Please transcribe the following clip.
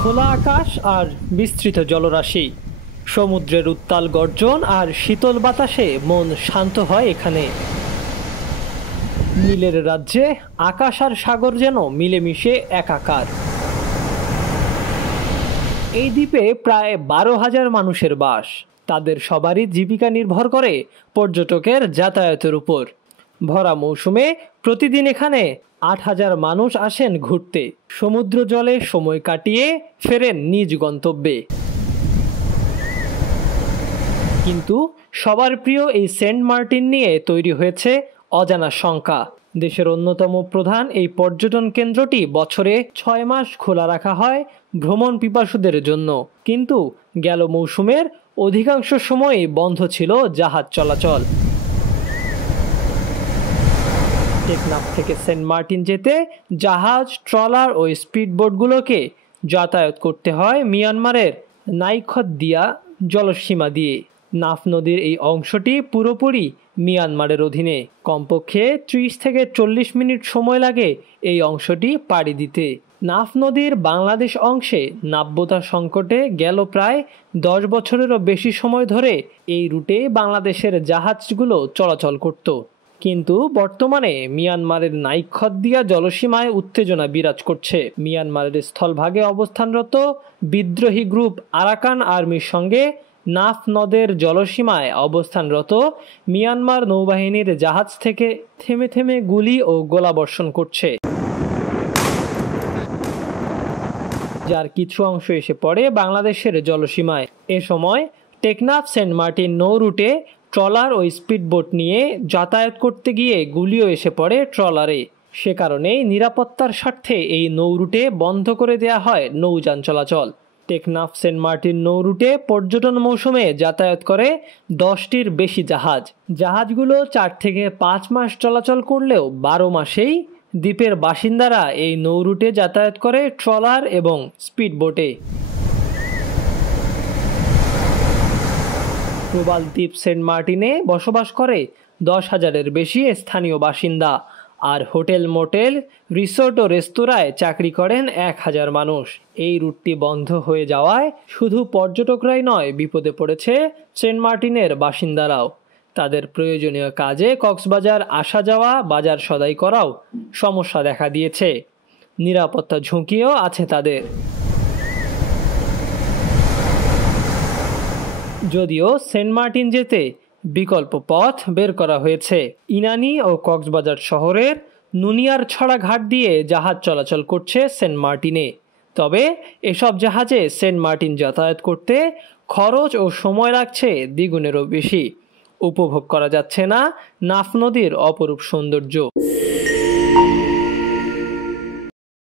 খোলা আকাশ আর বিস্তৃত জলরাশি, সমুদ্রের উত্তাল গর্জন আর শীতল বাতাসে মন শান্ত হয় এখানে। নীলের রাজ্যে আকাশ আর সাগর যেন মিলেমিশে একাকার। এই দ্বীপে প্রায় 12,000 মানুষের বাস। তাদের সবারই জীবিকা নির্ভর করে পর্যটকের যাতায়াতের উপর। ভরা মৌসুমে প্রতিদিন এখানে 8,000 মানুষ আসেন ঘুরতে, সমুদ্র জলে সময় কাটিয়ে ফেরেন নিজ গন্তব্যে। কিন্তু সবার প্রিয় এই সেন্ট মার্টিন নিয়ে তৈরি হয়েছে অজানা শঙ্কা। দেশের অন্যতম প্রধান এই পর্যটন কেন্দ্রটি বছরে 6 মাস খোলা রাখা হয় ভ্রমণ পিপাসুদের জন্য, কিন্তু গেল মৌসুমের অধিকাংশ সময়ই বন্ধ ছিল জাহাজ চলাচল। টেকনাফ থেকে সেন্ট মার্টিন যেতে জাহাজ, ট্রলার ও স্পিডবোটগুলোকে যাতায়াত করতে হয় মিয়ানমারের নাইখদিয়া জলসীমা দিয়ে। নাফ নদীর এই অংশটি পুরোপুরি মিয়ানমারের অধীনে। কমপক্ষে 30 থেকে 40 মিনিট সময় লাগে এই অংশটি পাড়ি দিতে। নাফ নদীর বাংলাদেশ অংশে নাব্যতা সংকটে গেল প্রায় 10 বছরেরও বেশি সময় ধরে এই রুটে বাংলাদেশের জাহাজগুলো চলাচল করত। কিন্তু বর্তমানে মিয়ানমারের নাইখদিয়া জলসীমায় উত্তেজনা বিরাজ করছে। মিয়ানমারের স্থলভাগে অবস্থানরত বিদ্রোহী গ্রুপ আরাকান আর্মির সঙ্গে নাফ নদের জলসীমায় অবস্থানরত মিয়ানমার নৌবাহিনীর জাহাজ থেকে থেমে থেমে গুলি ও গোলাবর্ষণ করছে, যার কিছু অংশ এসে পড়ে বাংলাদেশের জলসীমায়। এ সময় টেকনাফ সেন্ট মার্টিন নৌ রুটে ট্রলার ও স্পিডবোট নিয়ে যাতায়াত করতে গিয়ে গুলিও এসে পড়ে ট্রলারে। সে কারণেই নিরাপত্তার স্বার্থে এই নৌ রুটে বন্ধ করে দেয়া হয় নৌযান চলাচল। টেকনাফ সেন্ট মার্টিন নৌ রুটে পর্যটন মৌসুমে যাতায়াত করে 10টির বেশি জাহাজ। জাহাজগুলো 4 থেকে 5 মাস চলাচল করলেও 12 মাসেই দ্বীপের বাসিন্দারা এই নৌ রুটে যাতায়াত করে ট্রলার এবং স্পিডবোটে। প্রবাল দ্বীপ সেন্ট মার্টিনে বসবাস করে 10,000-এর বেশি স্থানীয় বাসিন্দা, আর হোটেল, মোটেল, রিসোর্ট ও রেস্তোরাঁয় চাকরি করেন 1,000 মানুষ। এই রুটটি বন্ধ হয়ে যাওয়ায় শুধু পর্যটকরাই নয়, বিপদে পড়েছে সেন্ট মার্টিনের বাসিন্দারাও। তাদের প্রয়োজনীয় কাজে কক্সবাজার আসা যাওয়া, বাজার সদাই করাও সমস্যা দেখা দিয়েছে। নিরাপত্তা ঝুঁকিও আছে তাদের। যদিও সেন্ট মার্টিন যেতে বিকল্প পথ বের করা হয়েছে। ইনানি ও কক্সবাজার শহরের নুনিয়ারছড়া ঘাট দিয়ে জাহাজ চলাচল করছে সেন্ট মার্টিনে। তবে এসব জাহাজে সেন্ট মার্টিন যাতায়াত করতে খরচ ও সময় লাগছে দ্বিগুণেরও বেশি। উপভোগ করা যাচ্ছে না নাফ নদীর অপরূপ সৌন্দর্য।